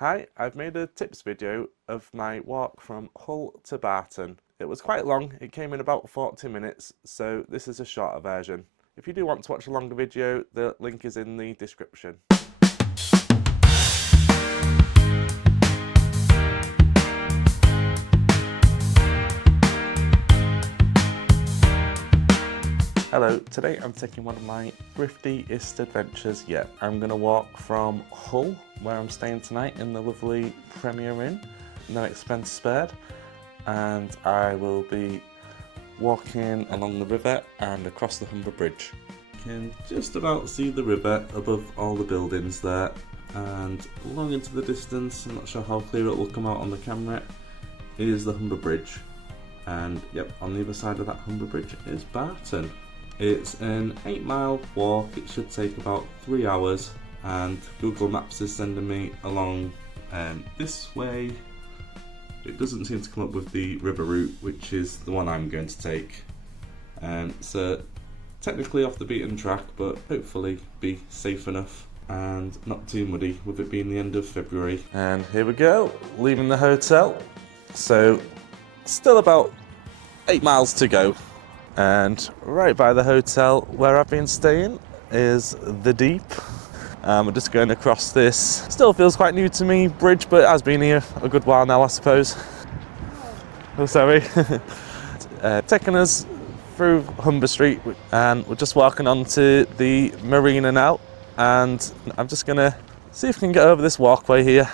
Hi, I've made a tips video of my walk from Hull to Barton. It was quite long, it came in about 40 minutes, so this is a shorter version. If you do want to watch a longer video, the link is in the description. Hello, today I'm taking one of my thriftiest adventures yet. I'm going to walk from Hull, where I'm staying tonight in the lovely Premier Inn, no expense spared, and I will be walking along the river and across the Humber Bridge. You can just about see the river above all the buildings there, and long into the distance, I'm not sure how clear it will come out on the camera, is the Humber Bridge. And yep, on the other side of that Humber Bridge is Barton. It's an 8-mile walk, it should take about 3 hours, and Google Maps is sending me along this way. It doesn't seem to come up with the river route, which is the one I'm going to take. So technically off the beaten track, but hopefully be safe enough and not too muddy with it being the end of February. And here we go, leaving the hotel. So still about 8 miles to go. And right by the hotel where I've been staying is the Deep. We're just going across this, still feels quite new to me, bridge, but it has been here a good while now, I suppose. Oh, sorry. Taking us through Humber Street, and we're just walking onto the Marina now, and I'm just gonna see if we can get over this walkway here.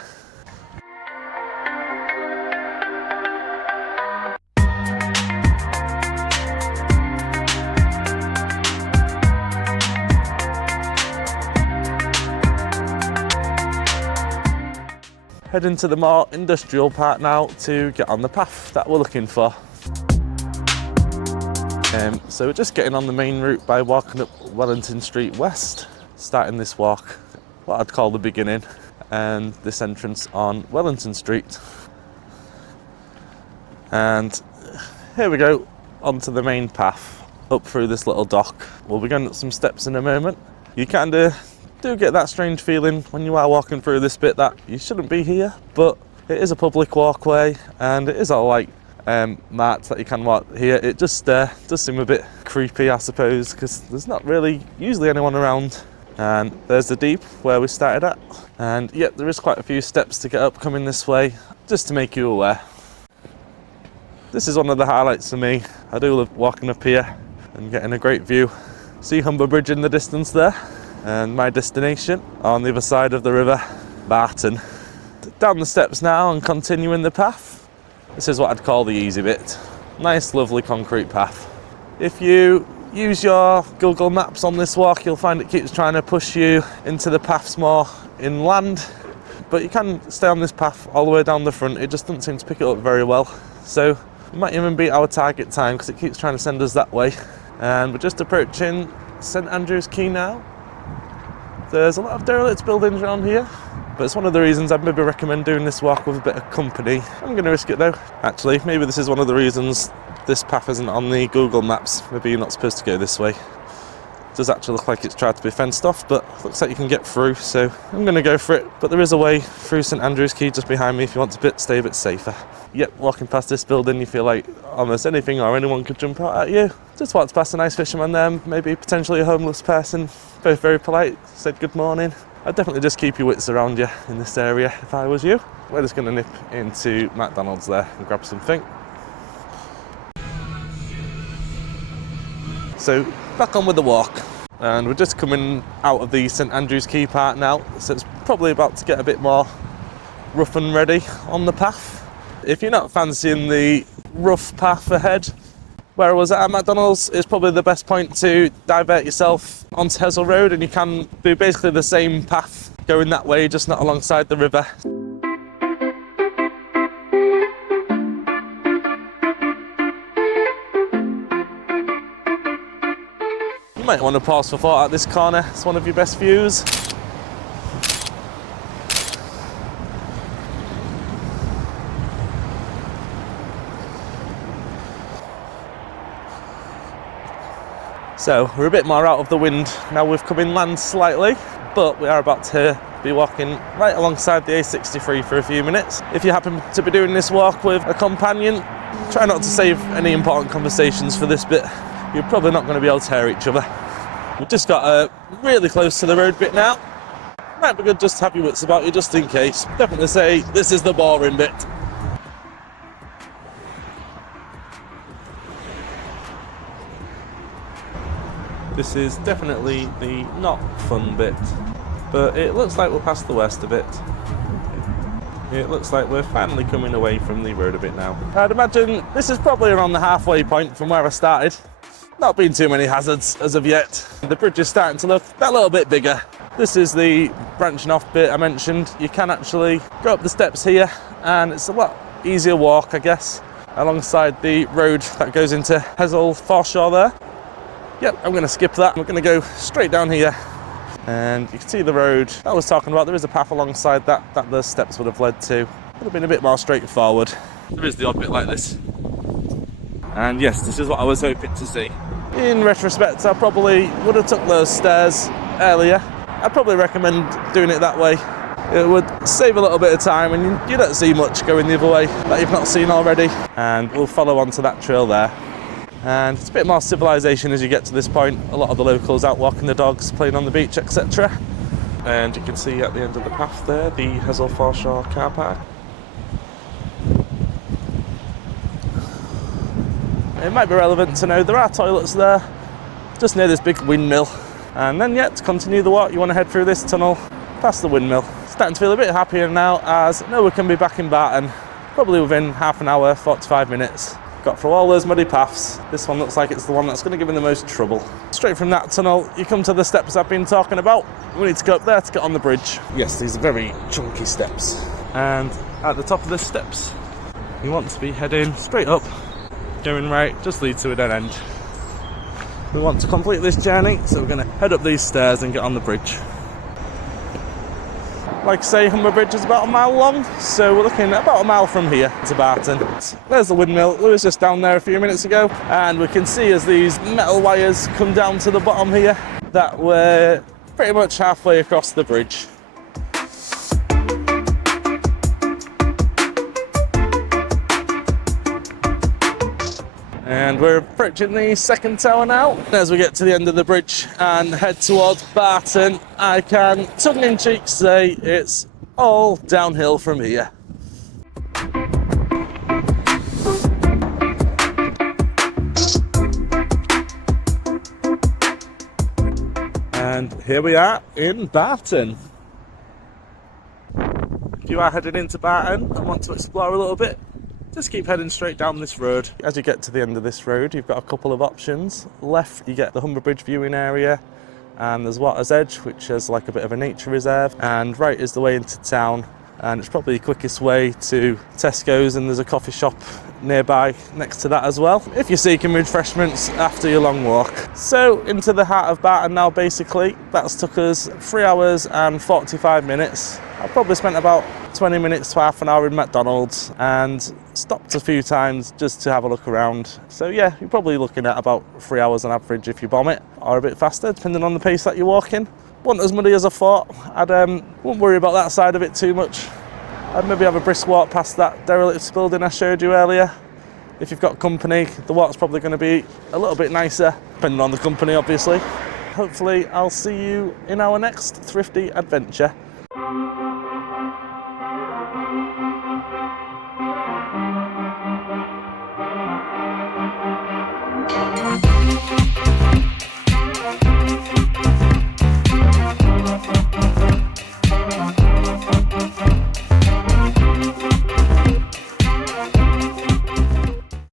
Heading to the more industrial part now to get on the path that we're looking for. So we're just getting on the main route by walking up Wellington Street West, starting this walk, what I'd call the beginning, and this entrance on Wellington Street. And here we go, onto the main path, up through this little dock. We'll be going up some steps in a moment. You kind of do get that strange feeling when you are walking through this bit that you shouldn't be here, but it is a public walkway and it is all like marked that you can walk here. It just does seem a bit creepy, I suppose, because there's not really usually anyone around. And there's the Deep where we started at, and yep, there is quite a few steps to get up coming this way, just to make you aware. This is one of the highlights for me. I do love walking up here and getting a great view. See Humber Bridge in the distance there, and my destination on the other side of the river, Barton. Down the steps now and continuing the path. This is what I'd call the easy bit. Nice, lovely concrete path. If you use your Google Maps on this walk, you'll find it keeps trying to push you into the paths more inland, but you can stay on this path all the way down the front. It just doesn't seem to pick it up very well. So we might even beat our target time because it keeps trying to send us that way. And we're just approaching St Andrew's Quay now. There's a lot of derelict buildings around here, but it's one of the reasons I'd maybe recommend doing this walk with a bit of company. I'm going to risk it though. Actually, maybe this is one of the reasons this path isn't on the Google Maps. Maybe you're not supposed to go this way. It does actually look like it's tried to be fenced off, but looks like you can get through, so I'm going to go for it. But there is a way through St Andrew's Quay just behind me if you want to stay a bit safer. Yep, walking past this building, you feel like almost anything or anyone could jump out at you. Just walked past a nice fisherman there, maybe potentially a homeless person. Both very polite, said good morning. I'd definitely just keep your wits around you in this area if I was you. We're just going to nip into McDonald's there and grab something. So back on with the walk, and we're just coming out of the St Andrew's Quay part now, so it's probably about to get a bit more rough and ready on the path. If you're not fancying the rough path ahead, where I was at McDonald's is probably the best point to divert yourself onto Hessel Road, and you can do basically the same path going that way, just not alongside the river. You might want to pause for thought at this corner, it's one of your best views. So we're a bit more out of the wind now we've come inland slightly, but we are about to be walking right alongside the A63 for a few minutes. If you happen to be doing this walk with a companion, try not to save any important conversations for this bit. You're probably not going to be able to hear each other. We've just got really close to the road bit now. Might be good just to have your wits about you just in case. Definitely say this is the boring bit. This is definitely the not fun bit, but it looks like we're past the worst of it. It looks like we're finally coming away from the road a bit now. I'd imagine this is probably around the halfway point from where I started. Not been too many hazards as of yet. The bridge is starting to look that little bit bigger. This is the branching off bit I mentioned. You can actually go up the steps here, and it's a lot easier walk, I guess, alongside the road that goes into Hessel foreshore there. Yep, I'm going to skip that. We're going to go straight down here, and you can see the road I was talking about. There is a path alongside that the steps would have led to. Would have been a bit more straightforward. There is the odd bit like this, and yes, this is what I was hoping to see. In retrospect, I probably would have took those stairs earlier. I'd probably recommend doing it that way. It would save a little bit of time, and you don't see much going the other way that you've not seen already. And we'll follow on to that trail there. And it's a bit more civilization as you get to this point. A lot of the locals out walking the dogs, playing on the beach, etc. And you can see at the end of the path there, the Hessel foreshore car park. It might be relevant to know there are toilets there, just near this big windmill. And then, yeah, to continue the walk, you want to head through this tunnel, past the windmill. Starting to feel a bit happier now, as I know we can be back in Barton, probably within half an hour, 45 minutes. Got through all those muddy paths. This one looks like it's the one that's going to give me the most trouble. Straight from that tunnel, you come to the steps I've been talking about. We need to go up there to get on the bridge. Yes, these are very chunky steps. And at the top of the steps, you want to be heading straight up. Going right just leads to a dead end. We want to complete this journey, so we're going to head up these stairs and get on the bridge. Like I say, Humber Bridge is about a mile long, so we're looking at about a mile from here to Barton. There's the windmill. We was just down there a few minutes ago, and we can see as these metal wires come down to the bottom here that we're pretty much halfway across the bridge. And we're approaching the second tower now. As we get to the end of the bridge and head towards Barton, I can tongue-in-cheek say it's all downhill from here. And here we are in Barton. If you are headed into Barton and want to explore a little bit, just keep heading straight down this road. As you get to the end of this road, you've got a couple of options. Left, you get the Humber Bridge viewing area, and there's Water's Edge, which is like a bit of a nature reserve. And right is the way into town, and it's probably the quickest way to Tesco's, and there's a coffee shop nearby next to that as well, if you're seeking refreshments after your long walk. So into the heart of Barton now, basically. That's took us 3 hours and 45 minutes. I've probably spent about 20 minutes to half an hour in McDonald's and stopped a few times just to have a look around. So yeah, you're probably looking at about 3 hours on average if you bomb it, or a bit faster depending on the pace that you're walking. Wasn't as muddy as I thought. Wouldn't worry about that side of it too much. I'd maybe have a brisk walk past that derelict building I showed you earlier. If you've got company, the walk's probably going to be a little bit nicer, depending on the company obviously. Hopefully I'll see you in our next thrifty adventure.